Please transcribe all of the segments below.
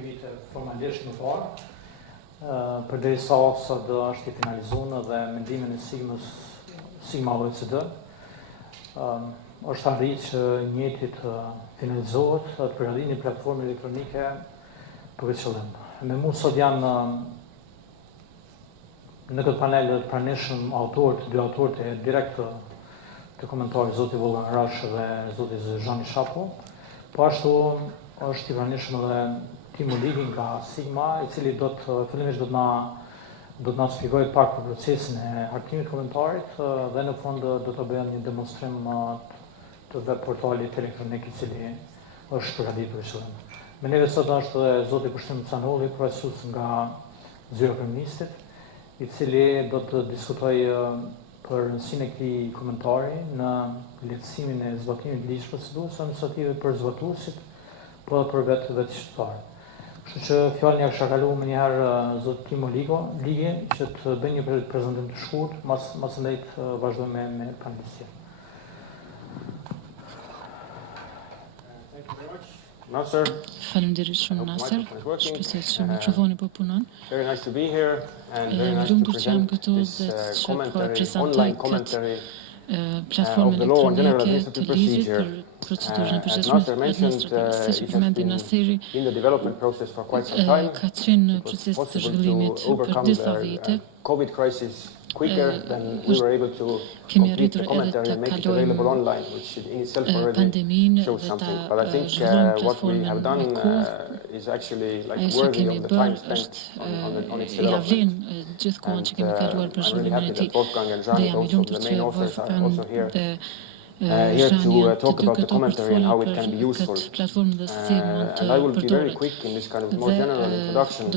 vite formalisht më parë, përderisa sot është I finalizuar dhe mendimin e Sigma OECD është arritur që njëti të finalizohet për hyrjen e platformës elektronike për këtë qëllim. Me mua sot janë në këtë panel të pranishëm dy autorët e direkt të komentarit zoti Volgan Rash dhe zoti Zhani Shapo, po ashtu është I pranishëm edhe Timo Ligi nga Sigma, I cili fillimisht do të na shpjegojë pak për procesin e hartimit të komentarit dhe në fund do të bëjmë një demonstrim të web portalit elektronik I cili është përgatitur për qëllim. Me neve sot është edhe zoti Pushtim Canolli, profesor nga Zyra Kryeministit, I cili do të diskutojë për rëndësinë e këtij komentari në lehtësimin e zbatimit të ligjit procedurës administrative për zbatuesit, po edhe për vetë qytetarët. Kështu që fjalën ja kisha kaluar më njëherë zot Timo Ligi që të bëjë një prezantim të shkurt, mas ndajt vazhdojmë me panelistin. Nasser. Faleminderit shumë Nasser. Shpresoj që mikrofoni po punon. Very nice to be here and very nice to present this commentary, online commentary of the law on general administrative procedure. As Nasser mentioned, it has been in the development process for quite some time. It was possible to overcome the COVID crisis quicker than we were able to complete the commentary and make it available online, which in itself already shows something. But I think what we have done is actually worthy of the time spent on its development. And I'm really happy that Wolfgang and Jean, also the main authors, are also here to talk about the commentary and how it can be useful. And I will be very quick in this kind of more general introduction. I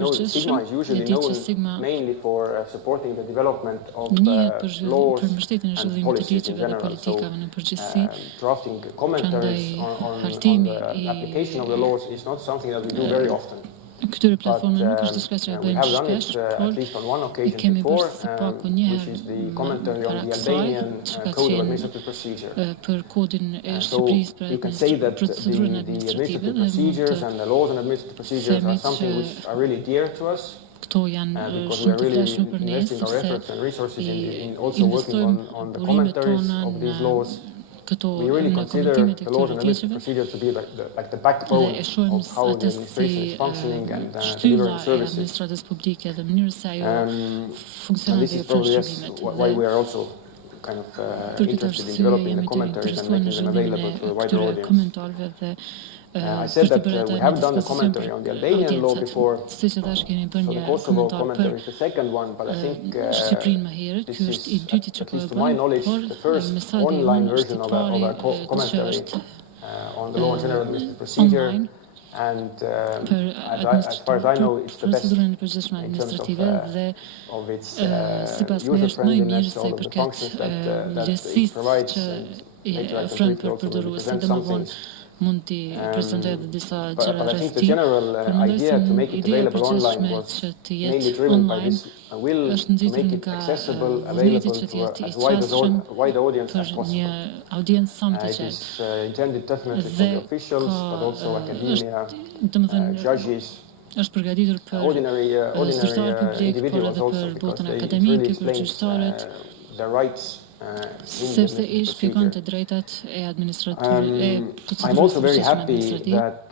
know that Sigma is usually known mainly for supporting the development of laws and policies in general. So drafting commentaries on the application of the laws is not something that we do very often. Këtyre platformave nuk është diçka që e bëjmë shpesh, por I kemi bërë së paku një herë para kësaj, që ka qenë për kodin e Shqipërisë për procedurën administrative dhe mund të themi që këto janë shumë të flashme për ne, sepse investojmë burimet tona në këto në komentimet e këtyre ligjeve dhe e shohim atë si shtylla e administratës publike dhe mënyrën se ajo funksionon dhe ofron shërbimet. Për këtë arsye jemi të interesuar në zhvillimin e këtyre komentarëve dhe I said that we have done the commentary on the Albanian law before, so the Kosovo commentary is the second one, but I think this is, at least to my knowledge, the first online version of a commentary on the law on general administrative procedure, and as far as I know, it's the best in terms of its user-friendliness, all of the functions that it provides, make life as easy also when you present something. Mund t'i prezentoj edhe disa gjëra rreth tij. Por ideja to make it available online was mainly driven by this will to make it accessible, available to as wide audience as possible. It is intended definitely for the officials, but also academia, judges, ordinary individuals also, because they really explain their rights. Sepse I shpjegon të drejtat e administratorëve. I'm also very happy that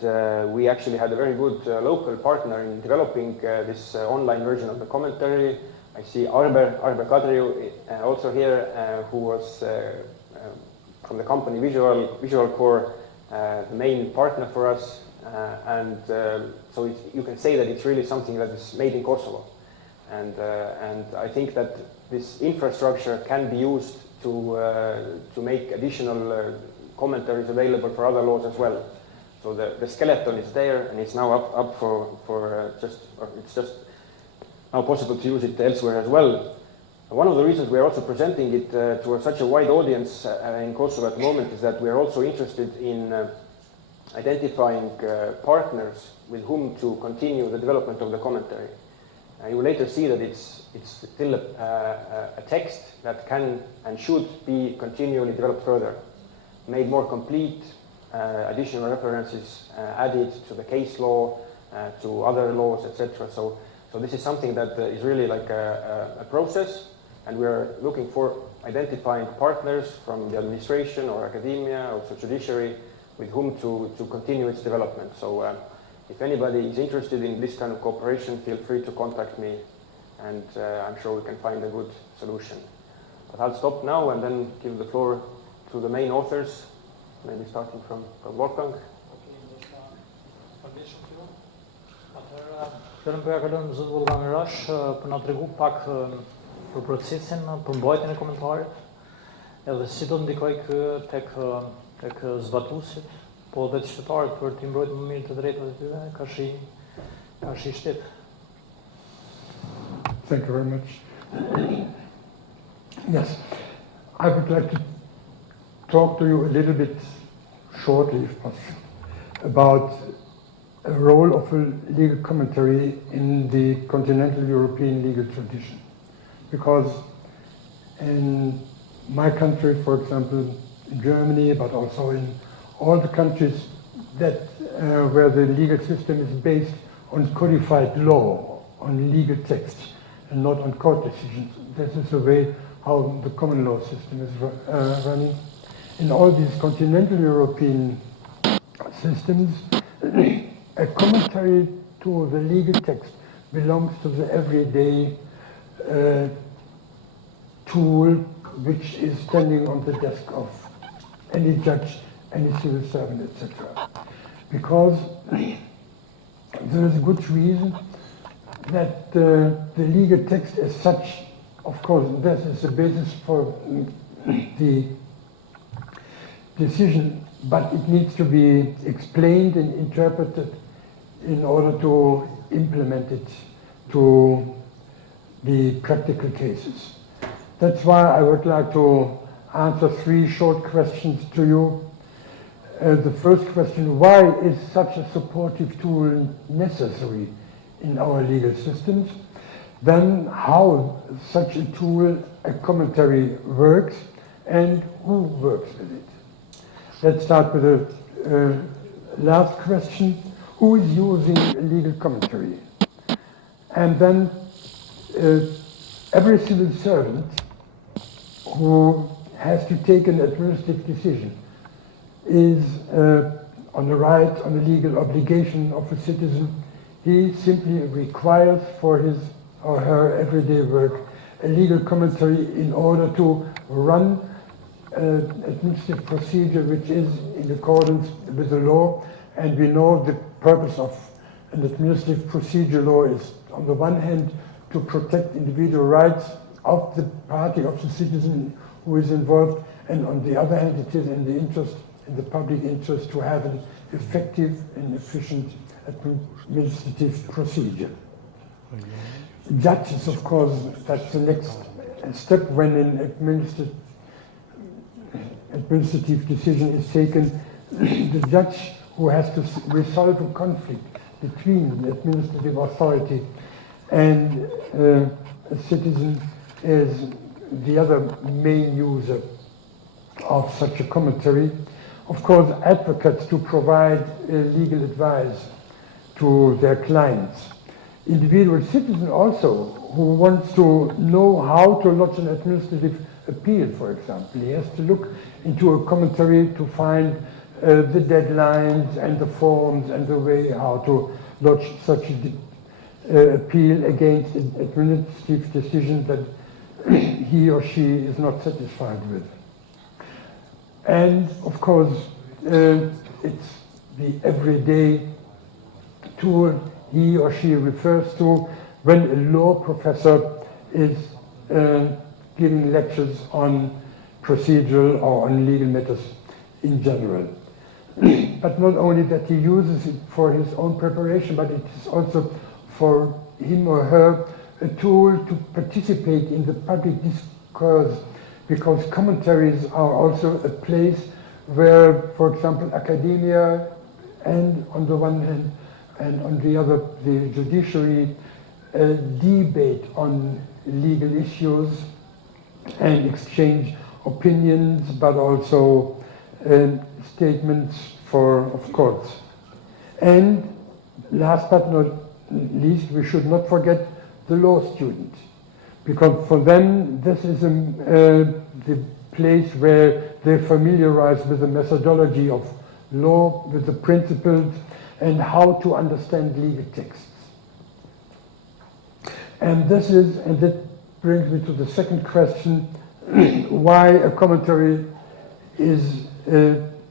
we actually had a very good local partner in developing this online version of the commentary. I see Arber Kadriu also here, who was from the company Visual Core, the main partner for us, and so you can say that it's really something that is made in Kosovo, and I think that this infrastructure can be used to make additional commentaries available for other laws as well. So the skeleton is there, and it's now up for it's just now possible to use it elsewhere as well. One of the reasons we are also presenting it to such a wide audience in Kosovo at the moment is that we are also interested in identifying partners with whom to continue the development of the commentary. You will later see that it's still a text that can and should be continually developed further, made more complete, additional references added to the case law, to other laws, etc. So this is something that is really like a process, and we are looking for identifying partners from the administration or academia, also judiciary, with whom to continue its development. So if anybody is interested in this kind of cooperation, feel free to contact me, and I'm sure we can find a good solution. But I'll stop now and then give the floor to the main authors, maybe starting from Wolfgang. Vetëm për ja kalon zot Wolfgang Rash për na tregu pak për procesin, për mbajtjen e komentarit, edhe si do të ndikoj tek zbatuesit, po edhe të qytetarët për të mbrojtur më mirë të drejtat e tyre, ka shi shtet. Thank you very much. Yes, I would like to talk to you a little bit shortly, if possible, about a role of a legal commentary in the continental European legal tradition. Because in my country, for example, in Germany, but also in all the countries that where the legal system is based on codified law, on legal text, and not on court decisions. This is the way how the common law system is running. In all these continental European systems, a commentary to the legal text belongs to the everyday tool which is standing on the desk of any judge, any civil servant, etc. Because there is a good reason that the legal text as such, of course, this is the basis for the decision, but it needs to be explained and interpreted in order to implement it to the practical cases. That's why I would like to answer 3 short questions to you. The first question, why is such a supportive tool necessary in our legal systems? Then how such a tool, a commentary, works, and who works with it. Let's start with the last question. Who is using a legal commentary? And then every civil servant who has to take an administrative decision is on the right, on the legal obligation of a citizen. He simply requires for his or her everyday work a legal commentary in order to run an administrative procedure which is in accordance with the law. And we know the purpose of an administrative procedure law is, on the one hand, to protect individual rights of the party, of the citizen who is involved, and on the other hand, it is in the interest, in the public interest, to have an effective and efficient administrative procedure. Judges, of course, that's the next step when an administrative decision is taken. The judge who has to resolve a conflict between the administrative authority and a citizen is the other main user of such a commentary. Of course, advocates to provide legal advice to their clients. Individual citizen also, who wants to know how to lodge an administrative appeal, for example. He has to look into a commentary to find the deadlines and the forms and the way how to lodge such an appeal against an administrative decision that he or she is not satisfied with. And of course, it's the everyday tool he or she refers to when a law professor is giving lectures on procedural or on legal matters in general. But not only that he uses it for his own preparation, but it is also for him or her a tool to participate in the public discourse, because commentaries are also a place where, for example, academia and on the one hand and on the other the judiciary debate on legal issues and exchange opinions, but also statements of courts. And last but not least, we should not forget the law student, because for them this is the place where they familiarize with the methodology of law, with the principles, and how to understand legal texts. And that brings me to the second question, why a commentary is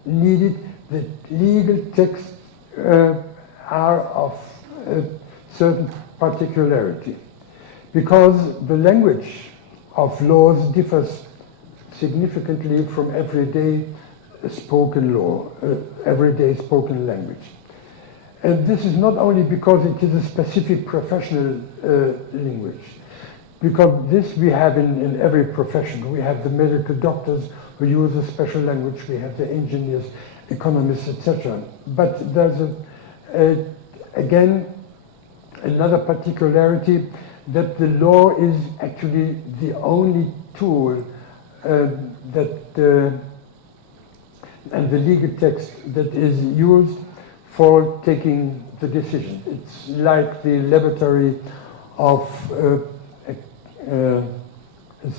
needed. The legal texts are of a certain particularity, because the language of laws differs significantly from everyday spoken law, everyday spoken language. And this is not only because it is a specific professional language, because this we have in every profession. We have the medical doctors who use a special language, we have the engineers, economists, etc. But there's again another particularity, that the law is actually the only tool and the legal text that is used for taking the decision. It's like the laboratory of a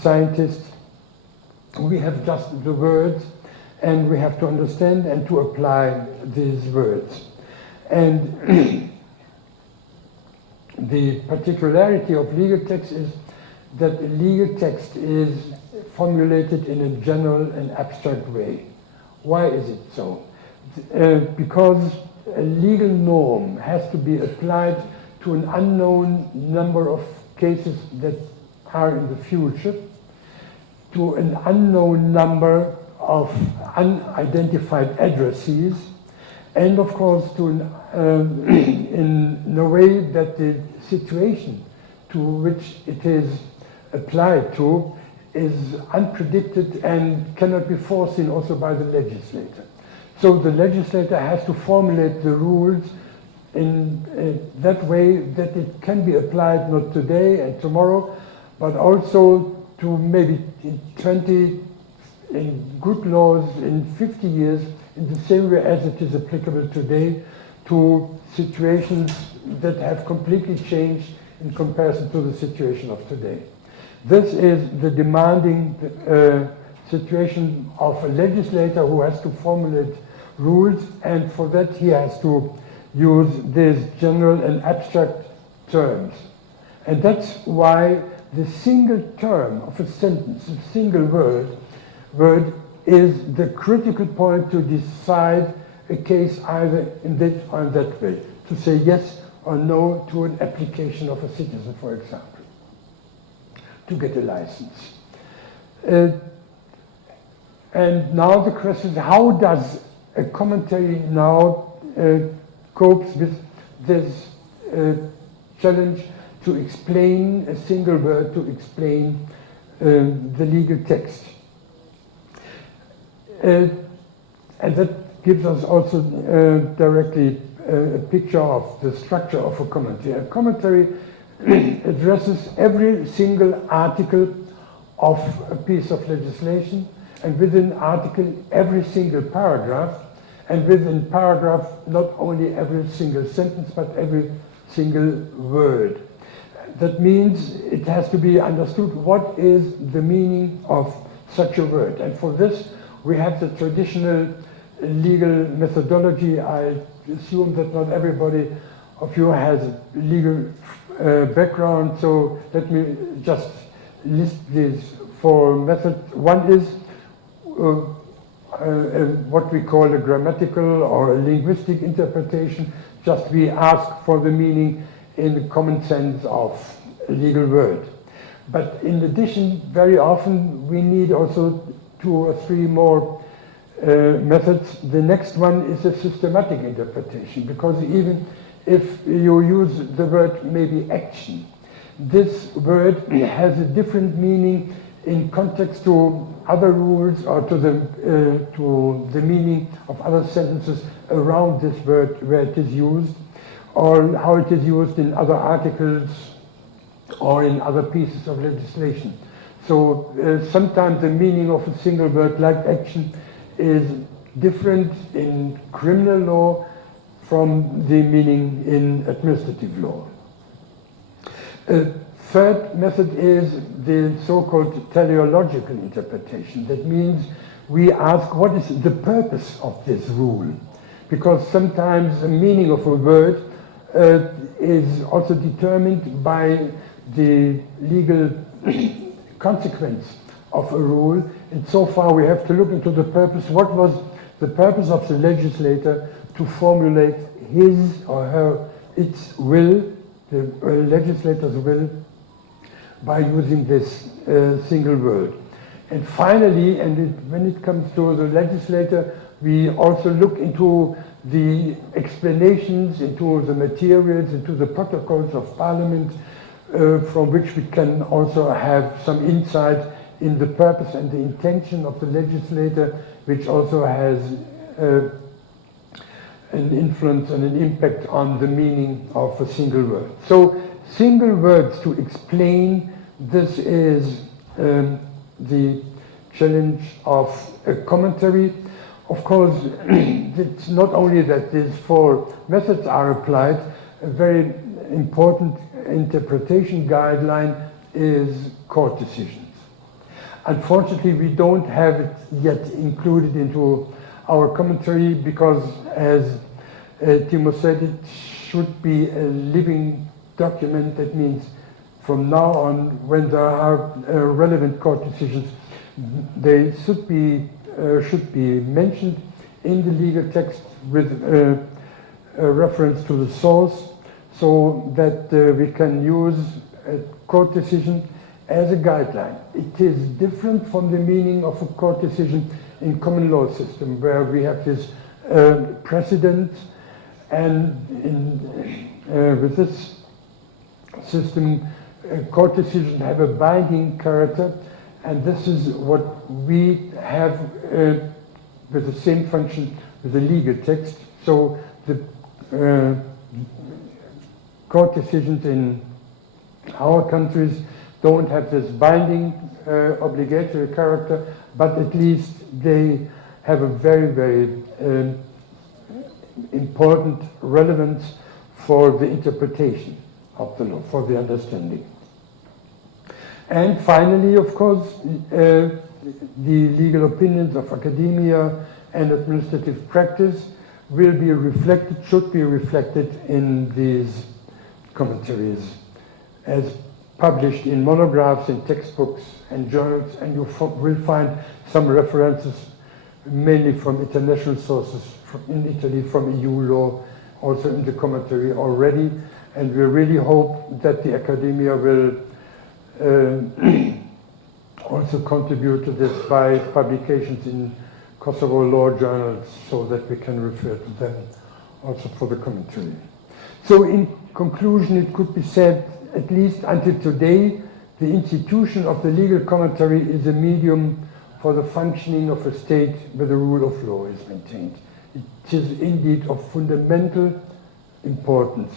scientist. We have just the words, and we have to understand and to apply these words. And the particularity of legal text is that the legal text is formulated in a general and abstract way. Why is it so? Because a legal norm has to be applied to an unknown number of cases that are in the future, to an unknown number of unidentified addressees, and of course to in a way that the situation to which it is applied to is unpredicted and cannot be foreseen also by the legislator. So the legislator has to formulate the rules in that way that it can be applied not today and tomorrow, but also to maybe in 20, in good laws in 50 years, in the same way as it is applicable today to situations that have completely changed in comparison to the situation of today. This is the demanding situation of a legislator who has to formulate rules, and for that he has to use these general and abstract terms. And that's why the single term of a sentence, a single word is the critical point to decide a case either in that or in that way, to say yes or no to an application of a citizen, for example, to get a license. And now the question is, how does a commentary now copes with this challenge to explain a single word, to explain the legal text? And that gives us also directly a picture of the structure of a commentary. A commentary addresses every single article of a piece of legislation, and within article every single paragraph, and within paragraph not only every single sentence but every single word. That means it has to be understood what is the meaning of such a word. And for this we have the traditional legal methodology. I assume that not everybody of you has a legal background, so let me just list these four methods. One is what we call a grammatical or a linguistic interpretation. Just we ask for the meaning in the common sense of a legal word. But in addition, very often we need also 2 or 3 more methods. The next one is a systematic interpretation, because even if you use the word maybe action, this word has a different meaning in context to other rules or to the meaning of other sentences around this word where it is used, or how it is used in other articles or in other pieces of legislation. So sometimes the meaning of a single word like action is different in criminal law from the meaning in administrative law. A third method is the so-called teleological interpretation. That means we ask, what is the purpose of this rule? Because sometimes the meaning of a word is also determined by the legal consequence of a rule. And so far we have to look into the purpose. What was the purpose of the legislator to formulate his or its will, the legislator's will, by using this single word? And finally, when it comes to the legislator, we also look into the explanations, into the materials, into the protocols of parliament, from which we can also have some insight in the purpose and the intention of the legislator, which also has an influence and an impact on the meaning of a single word. So single words to explain, this is the challenge of a commentary. Of course, it's not only that these four methods are applied, a very important interpretation guideline is court decisions. Unfortunately, we don't have it yet included into our commentary because, as Timo said, it should be a living document. That means from now on, when there are relevant court decisions, they should be mentioned in the legal text with a reference to the source, so that we can use a court decision as a guideline. It is different from the meaning of a court decision in common law system, where we have this precedent, and with this system, court decisions have a binding character, and this is what we have with the same function with the legal text. So the court decisions in our countries don't have this binding obligatory character, but at least they have a very, very important relevance for the interpretation of the law, for the understanding. And finally, of course, the legal opinions of academia and administrative practice will be reflected, should be reflected in these commentaries as published in monographs, in textbooks and journals, and you will find some references mainly from international sources, in Italy, from EU law, also in the commentary already, and we really hope that the academia will also contribute to this by publications in Kosovo law journals, so that we can refer to them also for the commentary. So in conclusion, it could be said, at least until today, the institution of the legal commentary is a medium for the functioning of a state where the rule of law is maintained. It is indeed of fundamental importance,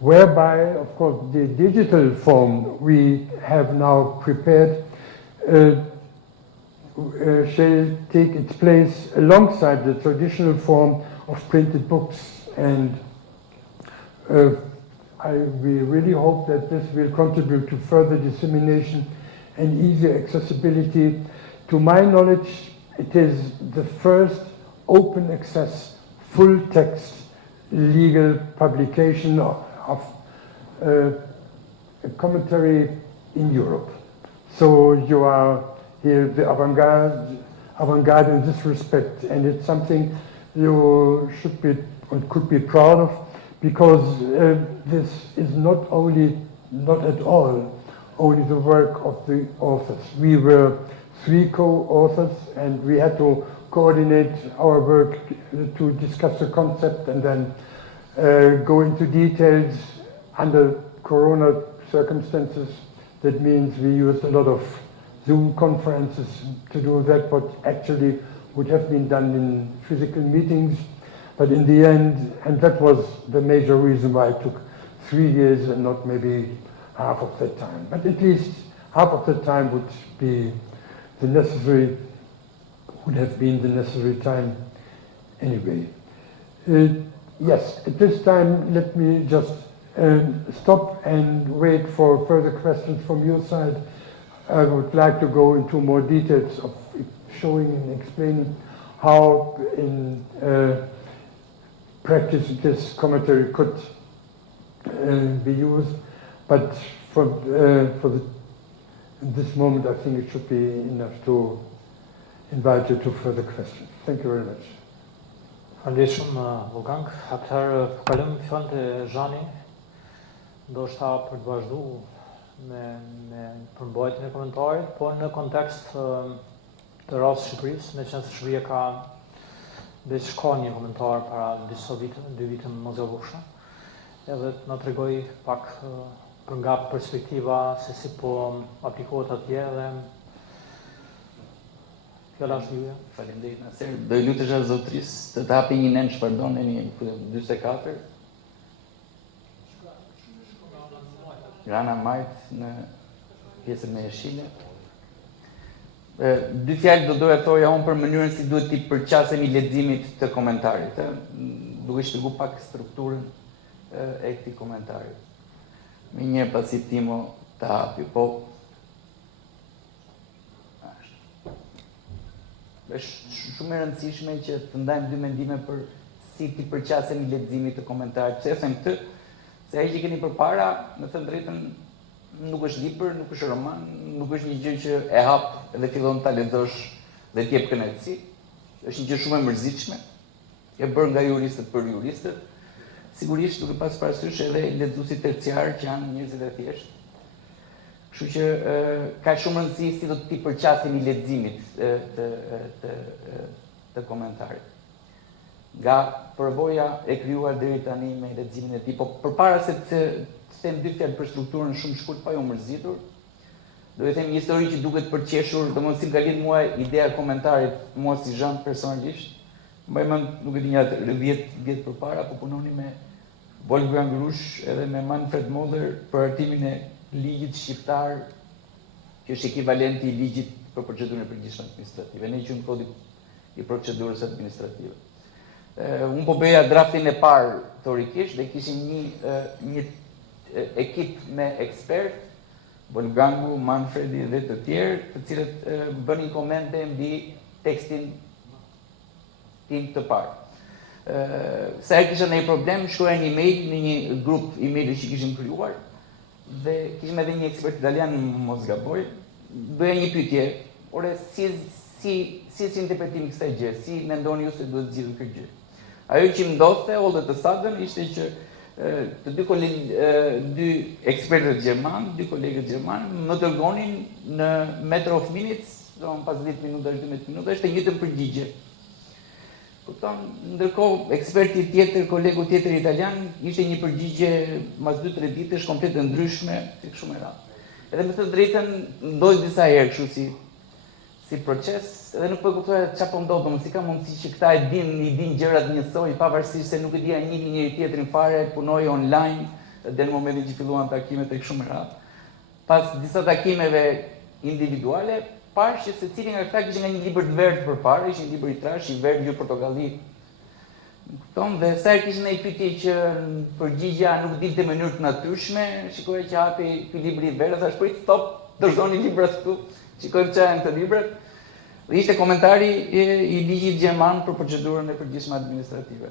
whereby, of course, the digital form we have now prepared shall take its place alongside the traditional form of printed books, and we really hope that this will contribute to further dissemination and easier accessibility. To my knowledge, it is the first open access, full text legal publication of a commentary in Europe. So you are here the avant-garde in this respect, and it's something you should be and could be proud of, because this is not at all only the work of the authors. We were 3 co-authors, and we had to coordinate our work to discuss the concept and then go into details under Corona circumstances. That means we used a lot of Zoom conferences to do that, what actually would have been done in physical meetings. But in the end, and that was the major reason why it took 3 years and not maybe half of that time. But at least half of the time would have been the necessary time anyway. Yes, at this time, let me just stop and wait for further questions from your side. I would like to go into more details of showing and explaining how in practice this commentary could be used, but in this moment I think it should be enough to invite you to further questions. Thank you very much. Faleminderit shumë Wolfgang. Atëherë kalojmë fjalën te Zhani, ndoshta për të vazhduar me përmbajtjen e komentarit, po në kontekst të rastit Shqipërisë, me qenë se Shqipëria ka një komentar para disa vite, 2 vite më zgjavueshëm, edhe të na tregoj pak për nga perspektiva se si po aplikohet atje dhe fjala është juaja. Faleminderit Naser. Do i lutesh zotërisë të hapi një nen çfarë donë një 44. Grana majt në pjesën e jeshile. Dy fjalë do doja thoja unë për mënyrën si duhet t'i përqasemi leximit të komentarit, duke shpjeguar pak strukturën e këtij komentari. Me një pasi Timo të hapi, po është shumë e rëndësishme që të ndajmë dy mendime për si t'i përqasemi leximit të komentarit. Pse e them këtë? Se ai që keni përpara, me thënë drejtën, nuk është libër, nuk është roman, nuk është një gjë që e hap dhe fillon ta lexosh dhe t'jep kënaqësi. Është një gjë shumë e mërzitshme, e bërë nga juristët për juristët. Sigurisht duke pas parasysh edhe lexuesit terciar që janë njerëz të thjeshtë. Kështu që ka shumë rëndësi si do t'i përqasemi leximit të komentarit. Nga përvoja e krijuar deri tani me leximin e tij, po përpara se të them dy fjalë për strukturën shumë shkurt pa ju mërzitur, do të them një histori që duket për të qeshur, domethënë si ka lidh mua ideja e komentarit, mua si Jean personalisht. Mbaj mend, nuk e di, 10 vjet përpara po punoni me Wolfgang Rush edhe me Manfred Moller për hartimin e ligjit shqiptar, që është ekuivalenti i ligjit për procedurën e përgjithshme administrative. Ne quajmë kodit i procedurës administrative. Unë po bëja draftin e parë teorikisht dhe kishim një ekip me ekspert, Wolfgangu, Manfredi dhe të tjerë, të cilët bënin komente mbi tekstin tim të parë. Sa e kisha ndonjë problem, shkruaja një email në një grup email që kishim krijuar dhe kishim edhe një ekspert italian, mos gaboj, bëja një pyetje, ore si interpretimi kësaj gjë, si mendoni ju se duhet zgjidhur këtë gjë. Ajo që më ndodhte, all the sudden, ishte që të dy ekspertët gjerman, dy kolegët gjerman, më dërgonin në matter of minutes, pas 10 minutash, 12 minutash, të njëjtën përgjigje. Kupton, ndërkohë eksperti tjetër, kolegu tjetër italian, ishte një përgjigje mas 2-3 ditësh komplet e ndryshme, tek shumë e radhë. Edhe me të drejtën ndodhi disa herë kështu si proces, edhe nuk po e kuptoja çfarë po ndodh, domosdoshmë si ka mundësi që këta i din gjërat njësoj, pavarësisht se nuk e dija njëri tjetrin fare, punoi online deri në momentin që filluan takimet tek shumë e radhë. Pas disa takimeve individuale, parë që secili nga këta kishte një libër të verdhë përpara, ishte një libër i trash, i verdhë, ngjyrë portokalli. Kupton, dhe sa kishte një pyetje që përgjigja nuk dilte në mënyrë të natyrshme, shikoja që hapi ky libër i verdhë, thash prit stop, dorëzoni librat këtu, shikojmë çfarë janë këto librat. Dhe ishte komentari i ligjit gjerman për procedurën e përgjithshme administrative.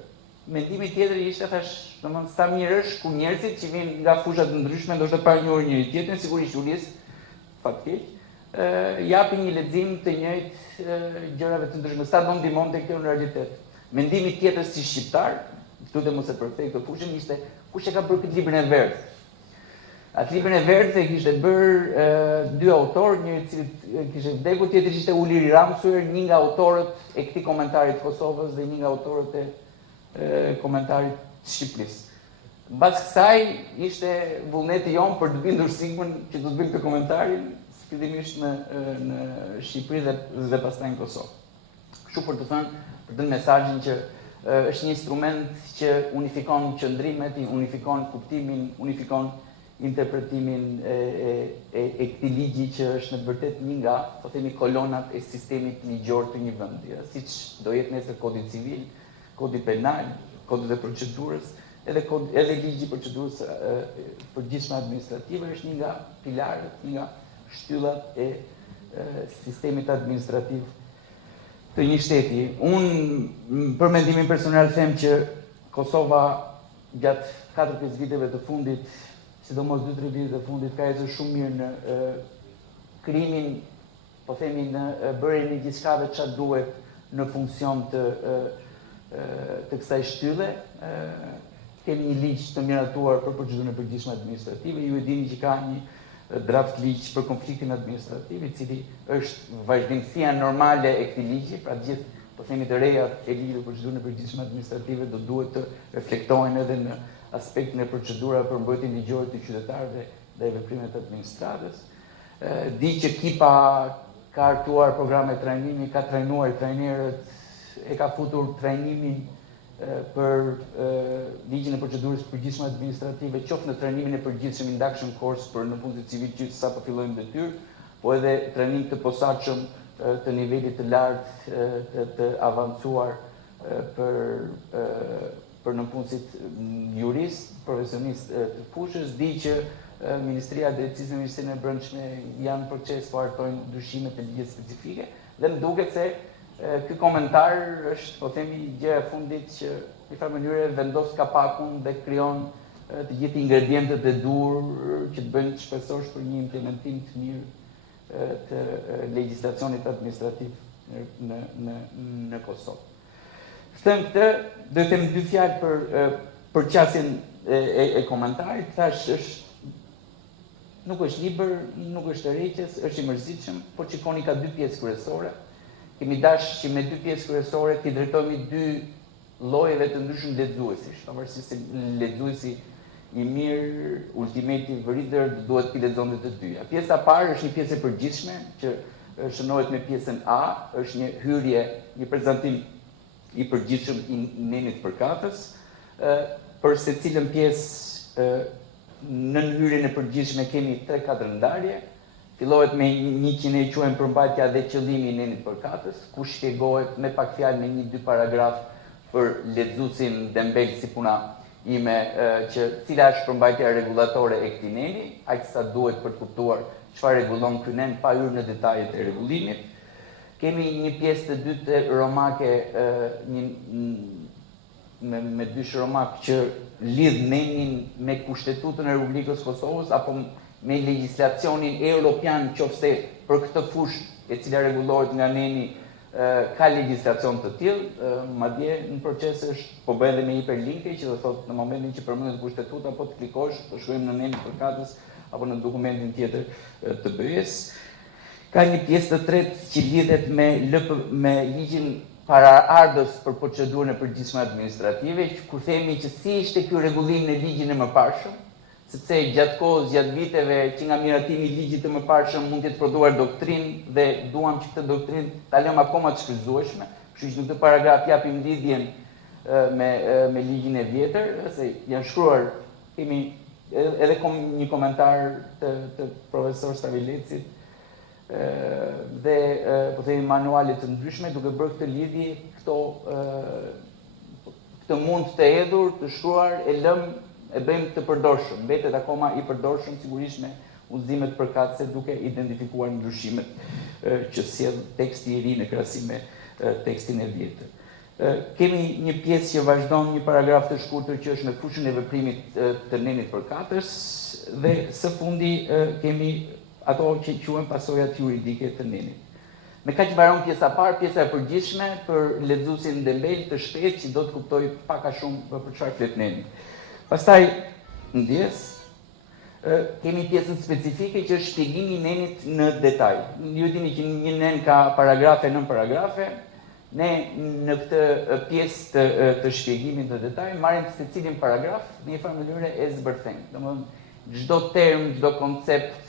Mendimi tjetër ishte, thash, domethënë sa mirë është ku njerëzit që vijnë nga fusha të ndryshme, ndoshta para njohur njëri tjetrin, sigurisht jurist, faktik, japin një lexim të njëjtë gjërave të ndryshme. Sa do ndihmonte kjo në realitet. Mendimi tjetër si shqiptar, këtu dhe mos e përkthej këtë fushën, ishte kush e ka bërë këtë librin e verdhë. Atë librin e verdhë e kishte bërë dy autorë, njëri i cili kishte vdekur, tjetri ishte Uliri Ramsuer, një nga autorët e këtij komentarit të Kosovës dhe një nga autorët e komentarit të Shqipërisë. Mbas kësaj ishte vullneti jon për të bindur sigurën që do të bëjmë këtë komentarin fillimisht në Shqipëri dhe pastaj në Kosovë. Kështu për të thënë mesazhin që është një instrument që unifikon qëndrimet, unifikon kuptimin, unifikon interpretimin e këtij ligji që është në të vërtetë një nga, po themi, kolonat e sistemit ligjor të një vendi, siç do jetë nesër Kodi Civil, kodi penal, kodit e procedurës, edhe ligji procedurës përgjithshme administrative është një nga pilarët, një nga shtyllat e sistemit administrativ të një shteti. Unë për mendimin personal them që Kosova gjatë 4-5 viteve të fundit, sidomos 2-3 vitet të fundit, ka ecur shumë mirë në krimin, po themi në bërjen e gjithçkave çfarë duhet në funksion të kësaj shtylle. Kemi një ligj të miratuar për procedurën e përgjithshme administrative. Ju e dini që ka një draft ligj për konfliktin administrativ, i cili është vazhdimësia normale e këtij ligji, pra gjithë po themi të rejat e ligjit për procedurën e përgjithshme administrative do duhet të reflektohen edhe në aspektin e procedurave për mbrojtjen ligjore të qytetarëve dhe veprimet të administratës. Di që Kipa ka hartuar programe trajnimi, ka trajnuar trajnerët, e ka futur trajnimin për ligjin e procedurës përgjithshme administrative, qoftë në trajnimin e përgjithshëm induction course për në punësit civil që sa po fillojmë detyrë, po edhe trajnim të posaçëm të nivelit të lartë të avancuar për në punësit jurist, profesionist të fushës. Di që Ministria e Drejtësisë dhe Ministrinë e Brendshme janë proces po hartojnë ndryshime të ligjet specifike dhe më duket se ky komentar është, po themi, gjë e fundit që në farë mënyrë vendos kapakun dhe krijon të gjithë ingredientët e dur që të bëjnë të shpesosh për një implementim të mirë të legjislacionit administrativ në Kosovë. Them këtë, do të them dy fjalë për qasjen e komentarit. Thash nuk është libër, nuk është tërheqës, është i mërzitshëm, por shikoni ka dy pjesë kryesore. Kemi dash që me dy pjesë kryesore t'i drejtojmë dy llojeve të ndryshëm lexuesish, pavarësisht se lexuesi i mirë, ultimative reader, duhet t'i lexonte të dyja. Pjesa e parë është një pjesë e përgjithshme që shënohet me pjesën A, është një hyrje, një prezantim i përgjithshëm i nenit përkatës. Për secilën pjesë në hyrjen e përgjithshme kemi 3-4 ndarje. Fillohet me një që ne quajmë përmbajtja dhe qëllimi i nenit përkatës, ku shpjegohet me pak fjalë me 1-2 paragraf për lexuesin dembel si puna ime që cila është përmbajtja rregullatore e këtij neni, aq sa duhet për të kuptuar çfarë rregullon ky nen pa hyrë në detajet e rregullimit. Kemi një pjesë të dytë romake, me dysh romak që lidh nenin me Kushtetutën e Republikës Kosovës apo me legjislacionin europian, qofse për këtë fushë e cila rregullohet nga neni ka legjislacion të tillë, madje në proces është po bëhet edhe me hiperlinke që do thotë në momentin që përmendet kushtetuta apo të klikosh, të shkojmë në nenin përkatës apo në dokumentin tjetër të BE-s. Ka një pjesë të tretë që lidhet me ligjin paraardhës për procedurën e përgjithshme administrative, kur themi që si ishte ky rregullim në ligjin e mëparshëm, sepse gjatë kohës, gjatë viteve që nga miratimi i ligjit të mëparshëm mund të jetë prodhuar doktrinë dhe duam që këtë doktrinë ta lëmë akoma të shfrytzueshme, kështu që në këtë paragraf japim lidhjen me ligjin e vjetër, se janë shkruar, kemi edhe një komentar të profesor Stavilecit dhe po themi manuale të ndryshme duke bërë këtë lidhje, këtë mund të hedhur, të shkruar, e bëjmë të përdorshëm, mbetet akoma i përdorshëm sigurisht me udhëzimet përkatëse duke identifikuar ndryshimet që sjell teksti i ri në krahasim me tekstin e vjetër. Kemi një pjesë që vazhdon, një paragraf të shkurtër që është në fushën e veprimit të nenit përkatës dhe së fundi kemi ato që quhen pasojat juridike të nenit. Me kaq mbaron pjesa e parë, pjesa e përgjithshme për lexuesin dembel të shpejtë që do të kuptoj pak a shumë për çfarë flet neni. Pastaj ndjes kemi pjesën specifike që është shpjegimi i nenit në detaj. Ju dini që një nen ka paragrafe nën paragrafe. Ne në këtë pjesë të shpjegimit në detaj marrim secilin paragraf në një farë mënyrë e zbërthejmë. Domethënë çdo term, çdo koncept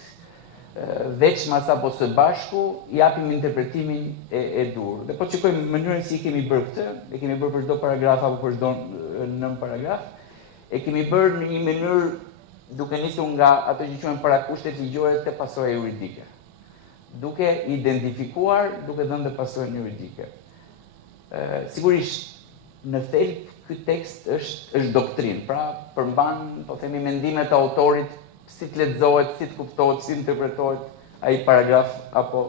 veçma apo së bashku i japim interpretimin e dur. Dhe po shikojmë mënyrën si kemi bërë këtë, e kemi bërë për çdo paragraf apo për çdo nën paragraf, e kemi bërë në një mënyrë duke nisur nga ato që quhen parakushtet ligjore te pasoja juridike. Duke identifikuar, duke dhënë pasojën juridike. Sigurisht në thelb ky tekst është doktrinë, pra përmban, po themi, mendimet e autorit, si të lexohet, si të kuptohet, si interpretohet ai paragraf apo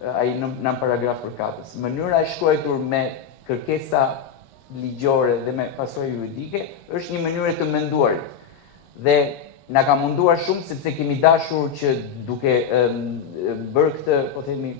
ai nën paragraf përkatës. Mënyra e shkruar me kërkesa ligjore dhe me pasojë juridike është një mënyrë të menduarit. Dhe na ka munduar shumë sepse kemi dashur që duke bërë këtë, po themi,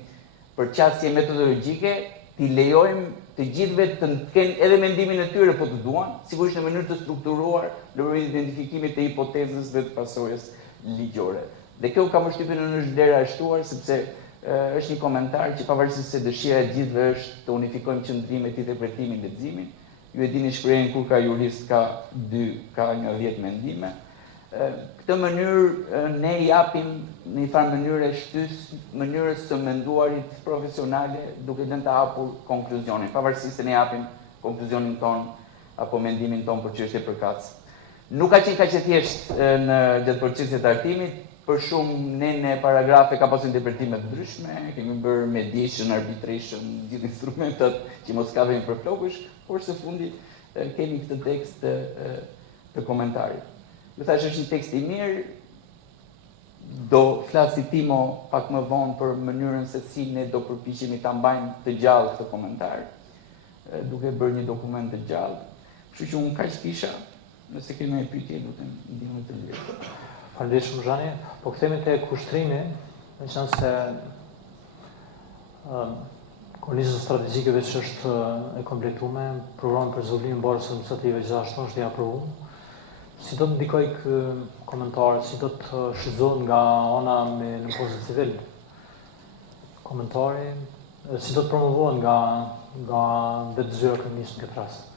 përqasje metodologjike, t'i lejojmë të gjithëve të kenë edhe mendimin e tyre po të duan, sigurisht në mënyrë të strukturuar në përmjet identifikimit të hipotezës dhe të pasojës ligjore. Dhe kjo ka përshtypjen në është vlera e shtuar sepse është një komentar që pavarësisht se dëshira e gjithëve është të unifikojmë qëndrimet, interpretimin, leximin. Ju e dini shprehjen kur ka jurist ka nga 10 mendime. Këtë mënyrë ne japim në një farë mënyrë e shtys mënyrës së menduarit profesionale duke lënë të hapur konkluzionin, pavarësisht se ne japim konkluzionin ton apo mendimin ton për çështje përkatëse. Nuk ka qenë kaq e thjeshtë në gjatë procesit të artimit, për shumë në paragrafe ka pasur interpretime të ndryshme, kemi bërë mediation, arbitration, gjithë instrumentat që mos ka vënë për flokësh, por së fundi kemi këtë tekst të komentarit. Më thash është një tekst i mirë, do flasi Timo pak më vonë për mënyrën se si ne do përpiqemi ta mbajmë të gjallë këtë komentar, duke bërë një dokument të gjallë. Kështu që unë kaq kisha, nëse kemi një pyetje, lutem ndihmë të lirë. Faleminderit shumë Zhani. Po kthehemi te kushtrimi, meqenëse se kornizë strategjike veç është e kompletuar, programi për zhvillimin barës administrative gjithashtu është i aprovuar. Si do të ndikoj kë komentar, si do të shfrytëzohet nga ana në pozitiv civil komentari, si do të promovohet nga vetë zyra kryeministit në këtë rast?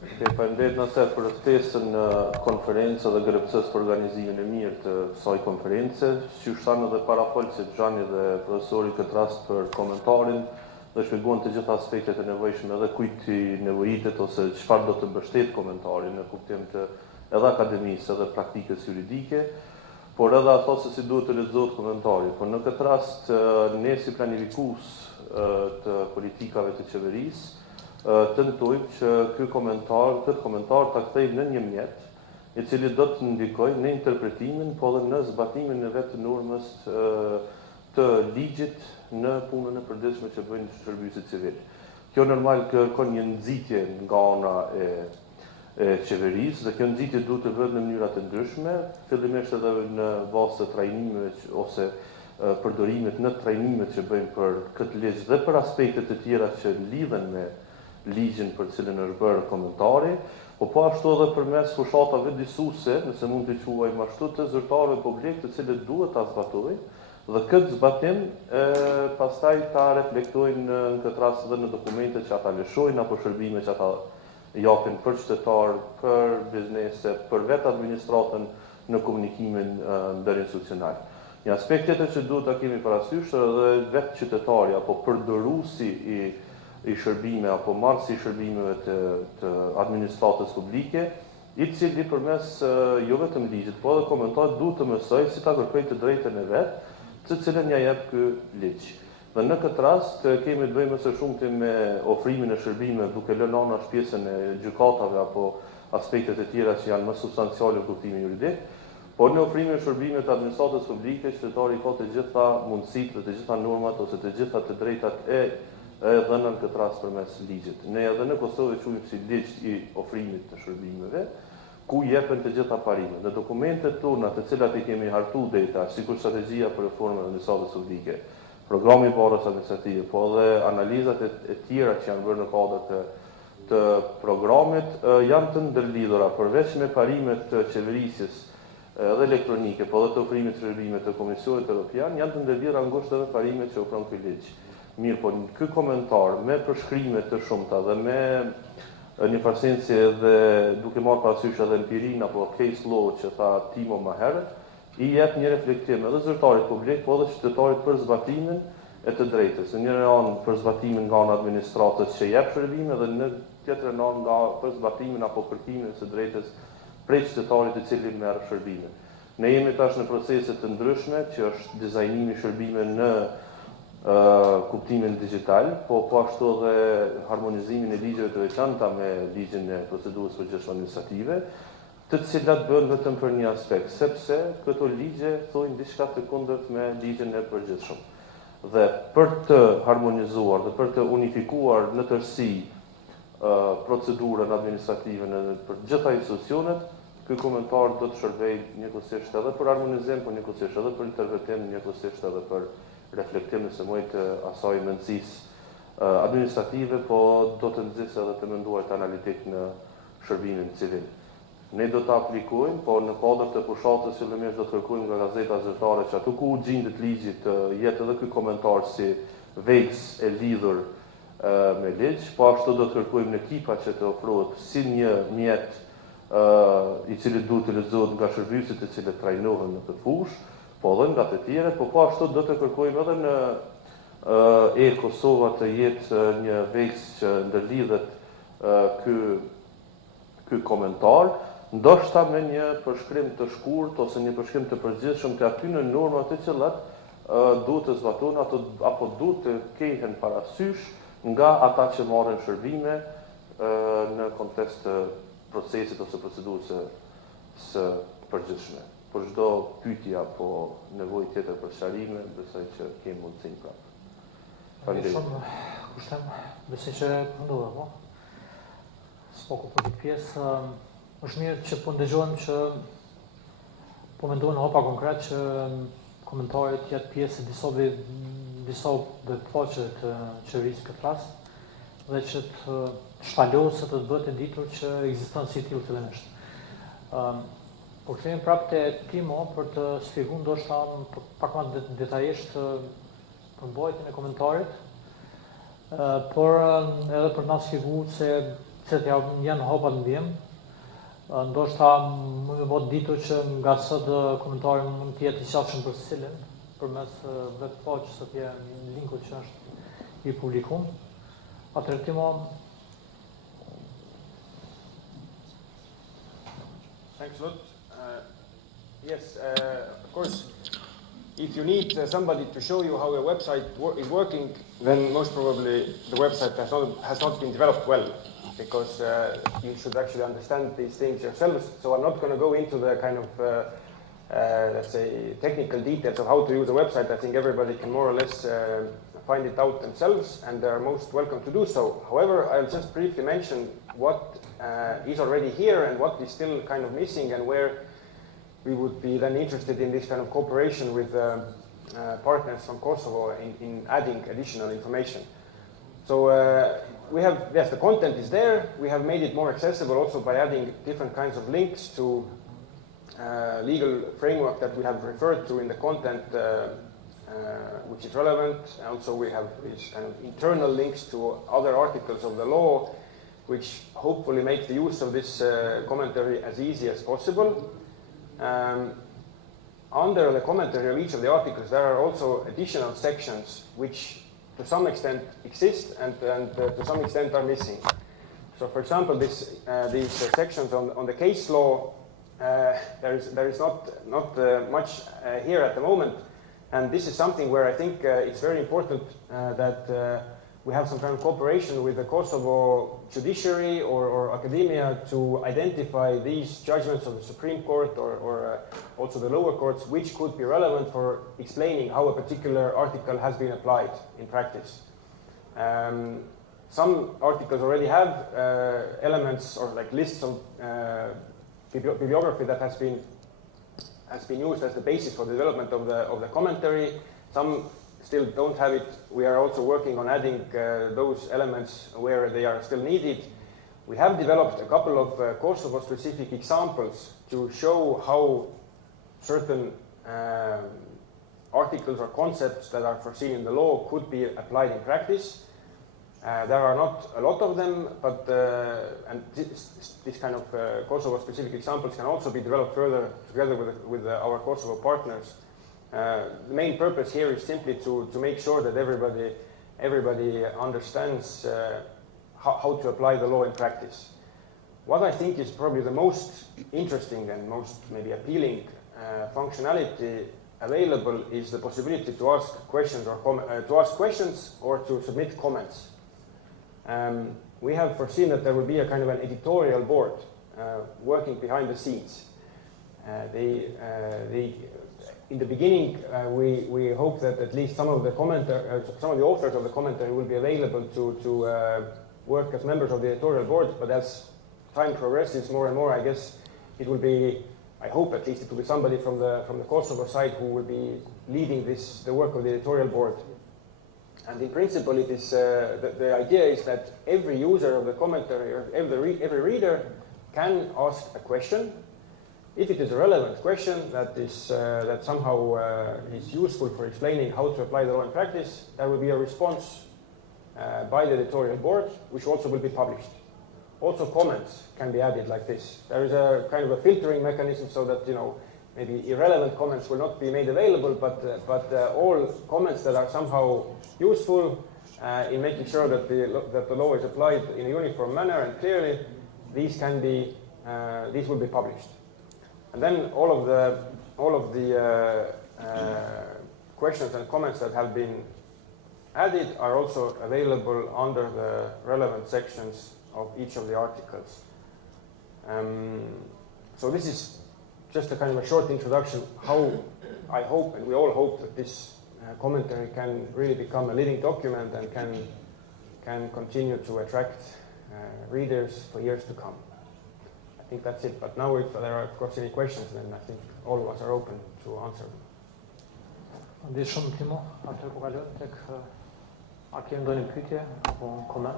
Faleminderit nëse për ftesën në konferencë dhe grepses për organizimin e mirë të kësaj konference, si shtanë edhe parafolësit Xhani dhe profesori këtë rast për komentarin dhe shpjeguan të gjitha aspektet e nevojshme edhe kujt i nevojitet ose çfarë do të mbështet komentarin në kuptim të edhe akademisë edhe praktikës juridike, por edhe ato se si duhet të lexohet komentari. Por në këtë rast ne si planifikues të politikave të qeverisë tentojmë që këtë komentar ta kthejmë në një mjet i cili do të ndikojë në interpretimin po edhe në zbatimin e vetë normës të ligjit në punën e përditshme që bëjnë shërbësit civil. Kjo normal kërkon një nxitje nga ana e qeverisë dhe kjo nxitje duhet të bëhet në mënyra të ndryshme, fillimisht edhe në bazë të trajnimeve ose përdorimet në trajnimet që bëjmë për këtë ligj dhe për aspekte të tjera që lidhen me ligjin për cilën është bërë komentari, po ashtu edhe përmes fushatave disuese, nëse mund të quajmë ashtu, të zyrtarëve publik të cilët duhet ta zbatojnë dhe këtë zbatim pastaj ta reflektojnë në këtë rast dhe në dokumente që ata lëshojnë apo shërbime që ata japin për qytetar, për biznese, për vetë administratën në komunikimin ndërinstitucional. Një aspekt tjetër që duhet ta kemi parasysh edhe vetë qytetari apo përdoruesi i shërbime apo marrësi i shërbimeve të administratës publike, i cili përmes jo vetëm ligjit, po edhe komentarit duhet të mësojë si ta kërkojë të drejtën e vet, të cilën ja jep ky ligj. Dhe në këtë rast kemi të bëjmë së shumti me ofrimin e shërbimeve duke lënë anash pjesën e gjykatave apo aspektet e tjera që janë më substanciale në kuptimin juridik, por në ofrimin e shërbimeve të administratës publike, qytetari ka të gjitha mundësitë dhe të gjitha normat ose të gjitha të drejtat e dhëna në këtë rast përmes ligjit. Ne edhe në Kosovë quajmë si ligj i ofrimit të shërbimeve, ku jepen të gjitha parimet. Në dokumentet tona, të cilat i kemi hartu data, sikur strategjia për reformën e administratës publike, programi i barës administrative, po edhe analizat e tjera që janë bërë në kuadër të programit, janë të ndërlidhura, përveç me parimet të qeverisjes edhe elektronike, po edhe të ofrimit të shërbimeve të Komisionit Evropian, janë të ndërlidhura ngushtë edhe parimet që ofron ky ligj. Mirë, po ky komentar me përshkrime të shumta dhe me një parsensje dhe duke marrë parasysh edhe empirin apo case law që tha Timo më herët, i jep një reflektim edhe zyrtarit publik, po edhe qytetarit për zbatimin e të drejtës. Në një anë për zbatimin nga ana administratës që jep shërbime dhe në tjetër anë nga për zbatimin apo kërkimin së drejtës prej qytetarit i cili merr shërbime. Ne jemi tash në procese të ndryshme që është dizajnimi shërbime në kuptimin digital, po ashtu edhe harmonizimin e ligjeve të veçanta me ligjin e procedurës përgjithshme administrative, të cilat bën vetëm për një aspekt, sepse këto ligje thojnë diçka të kundërt me ligjin e përgjithshëm. Dhe për të harmonizuar dhe për të unifikuar në tërësi procedurën administrative në për gjitha institucionet, ky komentar do të shërbejë njëkohësisht edhe për harmonizim, por njëkohësisht edhe për interpretim, njëkohësisht edhe për reflektim nëse mojt asaj mendësisë administrative, po do të nxjisë edhe të menduar analitik në shërbimin civil. Ne do të aplikojmë, po në kodër të fushatës fillimisht do të kërkojmë nga gazeta zyrtare që aty ku u gjindet ligji të jetë edhe ky komentar si veks e lidhur me ligj, po ashtu do të kërkojmë në ekipa që të ofrohet si një mjet i cili duhet të lexohet nga shërbysit të cilët trajnohen në këtë fushë, po edhe nga të tjerët, po ashtu do të kërkojmë edhe në Kosova të jetë një veks që ndërlidhet ky komentar, ndoshta me një përshkrim të shkurt ose një përshkrim të përgjithshëm të atyre normat të cilat duhet të zbatohen apo duhet të kehen parasysh nga ata që marrin shërbime në kontekst të procesit ose procedurës së përgjithshme. Për çdo pyetje apo nevojë tjetër për sqarime, besoj që kemi mundësinë prapë. Faleminderit. Kushtem, besoj që ndodha, po. S'po për këtë pjesë, është mirë që po ndëgjojmë që po mendohen hapa konkret që komentarit jetë pjesë disa vetëfaqe të qeverisë këtë rast dhe që të shpaloset të bëhet e ditur që ekziston si tillë fillimisht. Po kthehemi prapë te Timo për të shpjeguar ndoshta pak më detajisht përmbajtjen e komentarit, por edhe për të na shpjeguar se cilat janë hapat në ndjem. Ndoshta më bë ditur që nga sot komentari mund të jetë i qartshëm për secilin përmes vetëfaqes atje në linkut që është i publikuar. Atëherë Timo. Thanks a lot. Yes, of course, if you need somebody to show you how a website is working, then most probably the website has not been developed well, because you should actually understand these things yourselves. So I'm not going to go into the kind of, let's say, technical details of how to use a website. I think everybody can more or less find it out themselves, and they are most welcome to do so. However, I'll just briefly mention what is already here and what is still kind of missing, and where we would be then interested in this kind of cooperation with partners from Kosovo in adding additional information. So we have, yes, the content is there. We have made it more accessible also by adding different kinds of links to legal framework that we have referred to in the content which is relevant. Also we have these kind of internal links to other articles of the law which hopefully make the use of this commentary as easy as possible. Under the commentary of each of the articles there are also additional sections which to some extent exist and to some extent are missing. So for example these sections on the case law, there is not much here at the moment, and this is something where I think it's very important that we have some kind of cooperation with the Kosovo judiciary or academia to identify these judgments of the Supreme Court or also the lower courts which could be relevant for explaining how a particular article has been applied in practice. Some articles already have elements or like lists of bibliography that has been used as the basis for the development of the commentary. Some still don't have it. We are also working on adding those elements where they are still needed. We have developed a couple of Kosovo-specific examples to show how certain articles or concepts that are foreseen in the law could be applied in practice. There are not a lot of them, but and this kind of Kosovo-specific examples can also be developed further together with our Kosovo partners. The main purpose here is simply to make sure that everybody understands how to apply the law in practice. What I think is probably the most interesting and most maybe appealing functionality available is the possibility to ask questions or to submit comments. We have foreseen that there will be a kind of an editorial board working behind the scenes. In the beginning, we hope that at least some of the authors of the commentary will be available to work as members of the editorial board. But as time progresses more and more, I guess it will be, I hope at least, it will be somebody from the Kosovo side who will be leading the work of the editorial board. And in principle, it is the idea is that every user of the commentary or every reader can ask a question. If it is a relevant question that somehow is useful for explaining how to apply the law in practice, there will be a response by the editorial board, which also will be published. Also, comments can be added like this. There is a kind of a filtering mechanism so that maybe irrelevant comments will not be made available, but all comments that are somehow useful in making sure that the law is applied in a uniform manner and clearly, these will be published. And then all of the questions and comments that have been added are also available under the relevant sections of each of the articles. So this is just a kind of a short introduction how I hope, and we all hope, that this commentary can really become a living document and can continue to attract readers for years to come. I think that's it. But now if there are, of course, any questions, then I think all of us are open to answer them. Ndi shumë Timo, atë po kaloj tek a kemi ndonjë pyetje apo koment?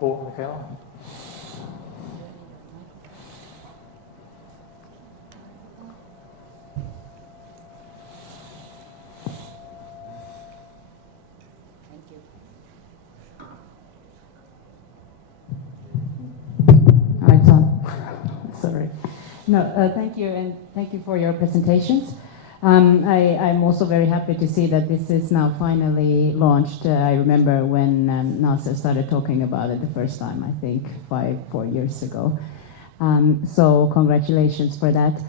Po, Mikaela? Sorry. No, thank you, and thank you for your presentations. I'm also very happy to see that this is now finally launched. I remember when Nasser started talking about it the first time, I think 4 years ago. So congratulations for that.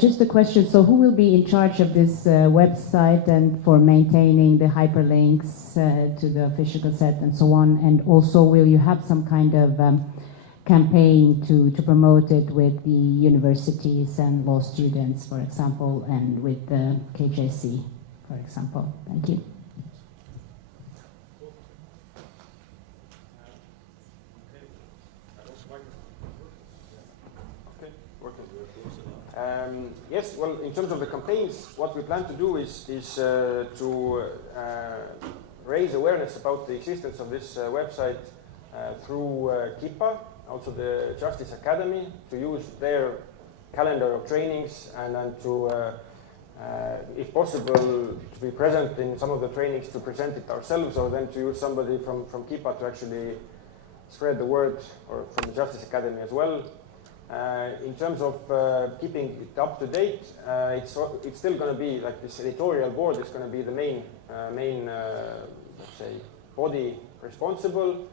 Just a question, so who will be in charge of this website and for maintaining the hyperlinks to the official gazette and so on? And also, will you have some kind of campaign to promote it with the universities and law students, for example, and with the KJC, for example? Thank you. Yes, well, in terms of the campaigns, what we plan to do is to raise awareness about the existence of this website through KIPA, also the Justice Academy, to use their calendar of trainings and to, if possible, to be present in some of the trainings to present it ourselves, or then to use somebody from KIPA to actually spread the word, or from the Justice Academy as well. In terms of keeping it up to date, it's still going to be like this editorial board is going to be the main let's say, body responsible.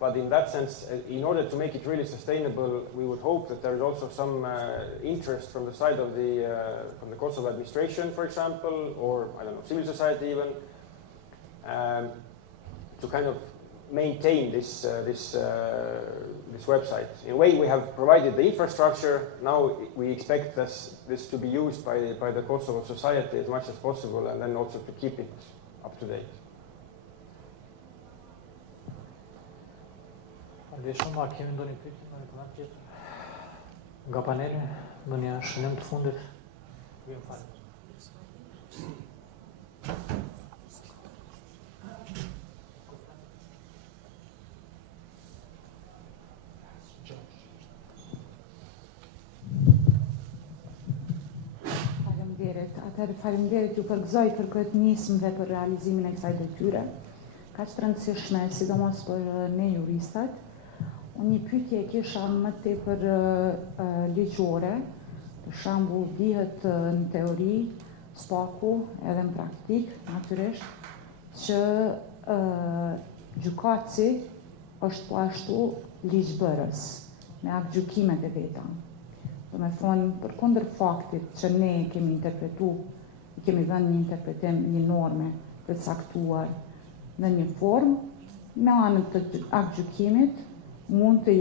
But in that sense, in order to make it really sustainable, we would hope that there is also some interest from the side of from the Kosovo administration, for example, or I don't know, civil society even, to kind of maintain this website. In a way, we have provided the infrastructure. Now we expect this to be used by the Kosovo society as much as possible, and then also to keep it up to date. Shumë, a kemi ndonjë pyetje, ndonjë koment tjetër? Nga paneli, ndonjë shënim të fundit? Ju falem. Faleminderit ju përgëzoj për këtë nismë dhe për realizimin e kësaj detyre. Kaq të rëndësishme, sidomos për ne juristat. Unë një pyetje kisha më tepër ligjore, për shembull dihet në teori, spaku edhe në praktik, natyrisht, që gjykatësi është po ashtu ligjbërës, me aktë gjykimet e veta. Do me thonë, për kundër faktit që ne kemi kemi dhënë një interpretim, një norme të caktuar në një formë, me anën të aktë gjykimit mund të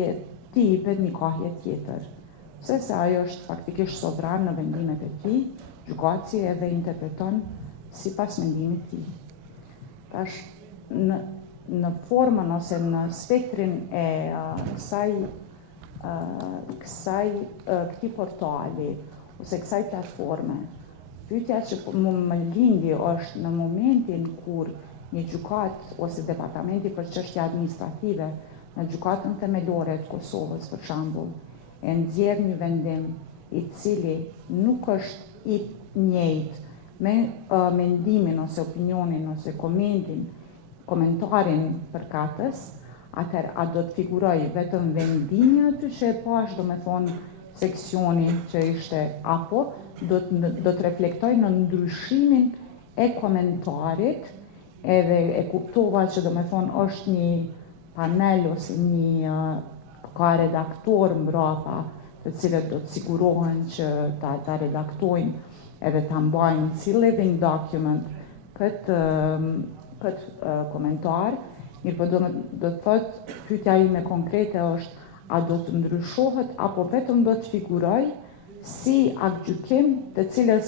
jepet një kahje tjetër. Se ajo është faktikisht sovran në vendimet e tij, gjykatësi edhe interpreton sipas mendimit të tij. Tash në formën ose në spektrin e këtij portali ose kësaj platforme, pyetja që më lindi është në momentin kur një gjykat ose departamenti për çështje administrative në gjykatën themelore të Kosovës, për shembull, e nxjerr një vendim i cili nuk është i njëjtë me mendimin ose opinionin ose komentarin përkatës, atëherë a do të figuroj vetëm vendimi aty që e pash, do me thonë seksioni që ishte, apo do të reflektoj në ndryshimin e komentarit, edhe e kuptova që do me thonë është një panel ose ka redaktor mbrapa, të cilët do të sigurohen që ta redaktojnë edhe ta mbajnë si living document këtë komentar. Mirë, po do të thotë, pyetja ime konkrete është, a do të ndryshohet apo vetëm do të figuroj si aktgjykim të cilës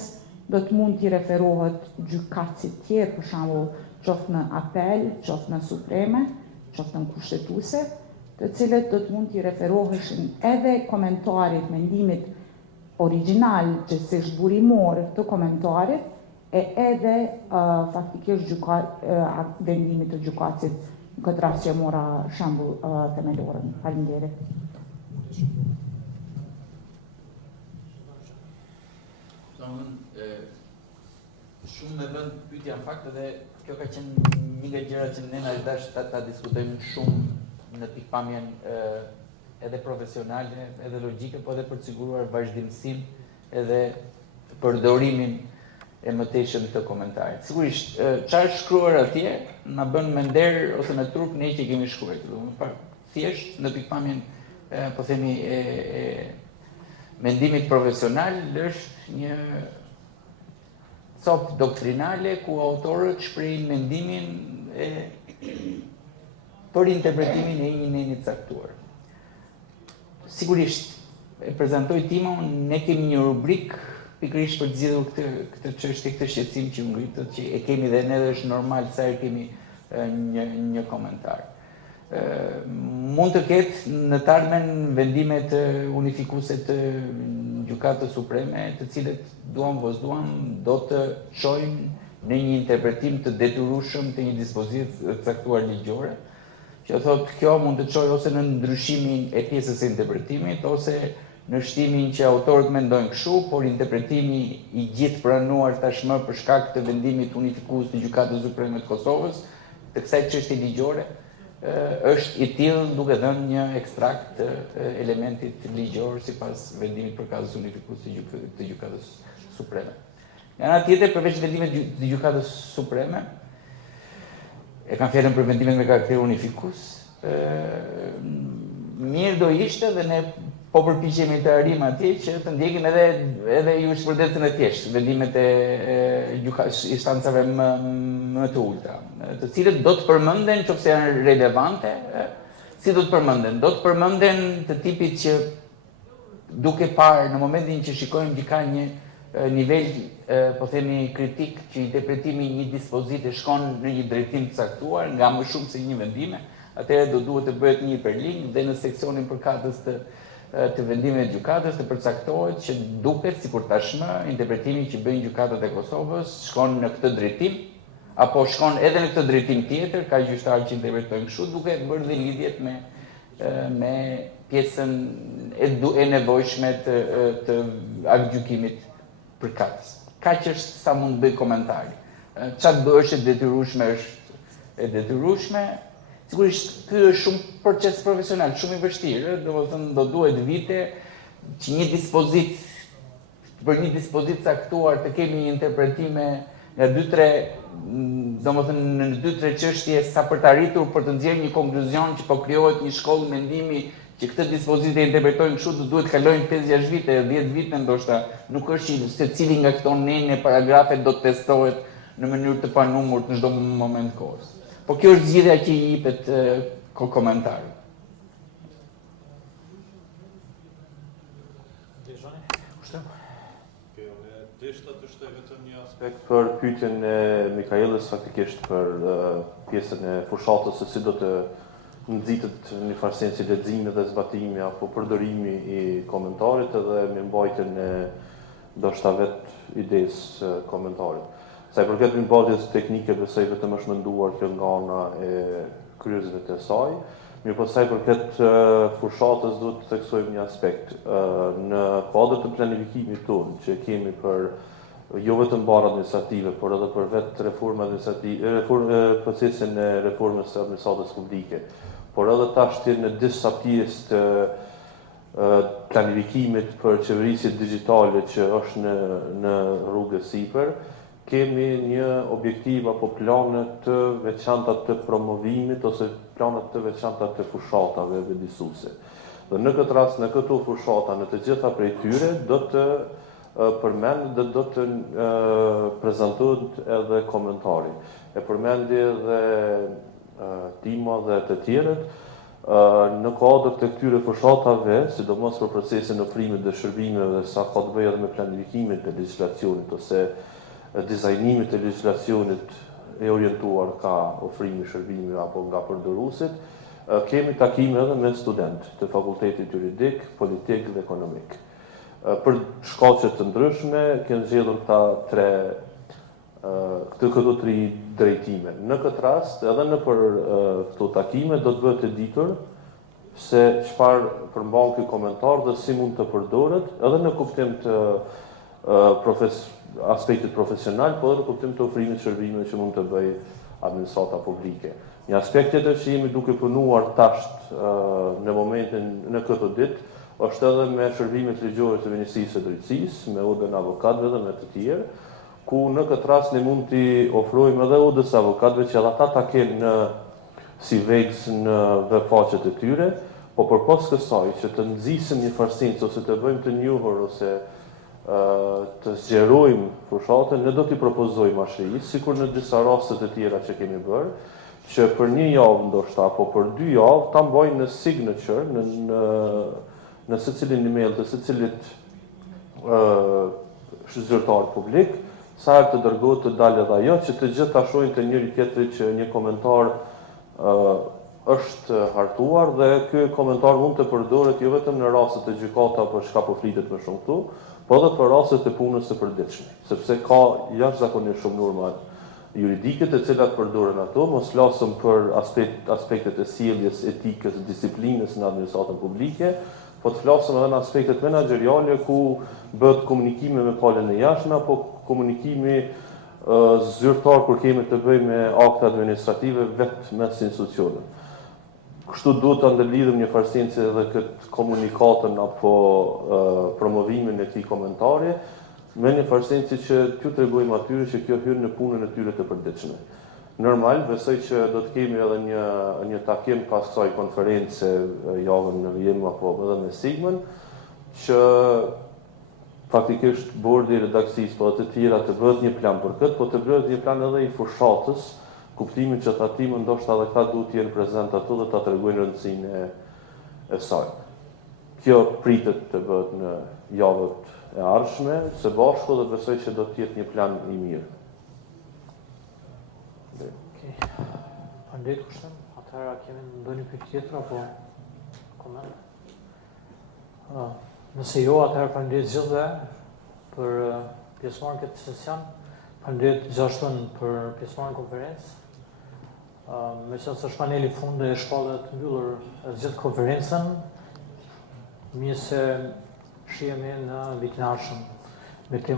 do të mund t'i referohet gjykatësit tjerë, për shembull, qoftë në apel, qoftë në supreme, qoftë në kushtetuese, të cilët do të mund t'i referoheshin edhe komentarit, mendimit original që s'është burimor të komentarit, e edhe faktikisht vendimit të gjykatësit, në këtë rast që mora shembull themelorën. Faleminderit. Shumë me vënd pyetja në fakt, edhe kjo ka qenë një nga gjërat që ne na dash ta diskutojmë shumë në pikpamjen edhe profesionale, edhe logjike, po edhe për të siguruar vazhdimësim edhe përdorimin e mëtejshëm të komentarit. Sigurisht, çfarë është shkruar atje na bën me nder ose me trup ne që kemi shkruar. Thjesht në pikpamjen po themi mendimit profesional është një copë doktrinale ku autorët shprehin mendimin për interpretimin e një neni caktuar. Sigurisht, e prezantoj timon, ne kemi një rubrik pikërisht për të zgjidhur këtë çështje, këtë shqetësim që ngritet, që e kemi dhe ne, dhe është normal sa herë kemi një komentar. Mund të ketë në të ardhmen vendimet unifikuese të Gjykatës Supreme, të cilët duam vozduam do të çojnë në një interpretim të detyrueshëm të një dispozite të caktuar ligjore, që thotë kjo mund të çojë ose në ndryshimin e pjesës së interpretimit, ose në shtimin që autorët mendojnë kështu, por interpretimi i gjithë pranuar tashmë për shkak të vendimit unifikues të Gjykatës Supreme të Kosovës, të kësaj çështje ligjore, është i tillë duke dhënë një ekstrakt të elementit ligjor sipas vendimit përkatës unifikues të Gjykatës Supreme. Nga ana tjetër, përveç vendimit të Gjykatës Supreme, e kam fjalën për vendimet me karakter unifikues, mirë do ishte dhe ne po përpiqemi të arrim atje që të ndjekim edhe jurisprudencën e thjeshtë, vendimet e instancave më të ulta, të cilët do të përmenden nëse janë relevante, si do të përmenden? Do të përmenden të tipit që duke parë në momentin që shikojmë që ka një nivel, po themi, kritik që interpretimi i një dispozite shkon në një drejtim të caktuar nga më shumë se një vendime, atëherë do duhet të bëhet një hiperlink dhe në seksionin përkatës të vendimeve të gjykatës të përcaktohet që duket sikur tashmë interpretimi që bëjnë gjykatët e Kosovës shkon në këtë drejtim, apo shkon edhe në këtë drejtim tjetër, ka gjyqtarë që interpretojnë kështu, duke bërë dhe lidhjet me pjesën e nevojshme të aktgjykimit përkatës. Kaq është sa mund bëj komentari. Çfarë është e detyrueshme është e detyrueshme. Sigurisht, ky është shumë proces profesional, shumë i vështirë, do duhet vite që për një dispozit caktuar të kemi një interpretime në 2-3 çështje sa për të arritur për të nxjerrë një konkluzion që po krijohet një shkollë mendimi që këtë dispozitë e interpretojnë kështu, do duhet kalojnë 5-6 vite, 10 vite ndoshta, nuk është që secili nga këto nene paragrafe do të testohet në mënyrë të panumurt në çdo moment kohës. Po kjo është zgjidhja që i jepet komentarit. Aspekt për pyetjen e Mikaelës, faktikisht për pjesën e fushatës se si do të nxitet një farsenci leximi dhe zbatimi apo përdorimi i komentarit edhe me mbajtjen e ndoshta vetë idesë komentarit. Sa i përket mbajtjes teknike, besoj vetëm është menduar që nga ana e kryesve të saj. Mirë po sa i përket fushatës duhet të theksojmë një aspekt. Në kuadër të planifikimit tonë që kemi për jo vetëm barë administrative, por edhe për vetë procesin e reformës së administratës publike, por edhe tashti në disa pjesë të planifikimit për qeverisje digitale që është në rrugës sipër, kemi një objektiv apo planet të veçanta të promovimit ose planet të veçanta të fushatave vëdësuese. Dhe në këtë rast, në këto fushata, në të gjitha prej tyre, do të përmend dhe do të prezantohet edhe komentari. E përmendi edhe Tima dhe të tjerët, në kuadër të këtyre fushatave, sidomos për procesin e ofrimit dhe shërbimeve dhe sa ka të bëjë edhe me planifikimin të legjislacionit ose dizajnimit të legjislacionit e orientuar ka ofrimi shërbimeve apo nga përdoruesit, kemi takime edhe me studentë të fakultetit juridik, politik dhe ekonomik. Për shkaqe të ndryshme, kënë zgjedhur këto tri drejtime. Në këtë rast, edhe në për këto takime, do të bëhet e ditur se çfarë përmban ky komentar dhe si mund të përdoret, edhe në kuptim të aspektit profesional, po edhe në kuptim të ofrimit shërbimeve që mund të bëjë administrata publike. Një aspekt tjetër që jemi duke punuar tash në këtë ditë, është edhe me shërbimet ligjore të Ministrisë së Drejtësisë, me udhën avokatëve dhe me të tjerë, ku në këtë rast ne mund t'i ofrojmë edhe udhës avokatëve që edhe ata ta kenë si vegës në vefaqet e tyre, po përpos kësaj që të nxisim një farsincë ose të bëjmë të njohur ose të zgjerojmë fushatën, ne do t'i propozojmë ashërisë, sikur në disa raste të tjera që kemi bërë, që për një javë ndoshta apo për 2 javë ta mbajnë në signature në secilin email të secilit zyrtar publik, sa herë të dërgohet të dalë edhe ajo, që të gjithë ta shohin të njëri tjetrit që një komentar është hartuar dhe ky komentar mund të përdoret jo vetëm në raste të gjykata për çka po flitet më shumë këtu, po edhe për raste të punës së përditshme, sepse ka jashtëzakonisht shumë norma juridike të cilat përdoren ato, mos flasëm për aspektet e sjelljes, etikës, disiplinës në administratën publike, po të flasëm edhe në aspektet menaxheriale ku bëhet komunikime me palën e jashtme apo komunikimi zyrtar kur kemi të bëjmë me akte administrative vetë mes institucioneve. Kështu duhet të ndërlidhim një farsincë edhe këtë komunikatën apo promovimin e këtij komentari me një farsincë që t'ju tregojmë atyre që kjo hyn në punën e tyre të përditshme. Normal, besoj që do të kemi edhe një takim pas kësaj konference javën në vijim apo edhe me Sigmën, që faktikisht bordi i redaksisë po të tjera të bëhet një plan për këtë, po të bëhet një plan edhe i fushatës, kuptimin që tatimën ndoshta edhe ka duhet të jenë prezent ato dhe ta tregojnë rëndësinë e saj. Kjo pritet të bëhet në javët e ardhshme, së bashku dhe besoj që do të jetë një plan i mirë. Faleminderit kushtem. Atëherë kemi ndonjë pyetje tjetër apo koment? Nëse jo, atëherë faleminderit gjithëve për pjesëmarrjen këtë sesion. Faleminderit gjithashtu për pjesëmarrjen në konferencë. Meqenëse është paneli i fundit e shpallë të mbyllur gjithë konferencën, mirë se shihemi në vitin e ardhshëm me tema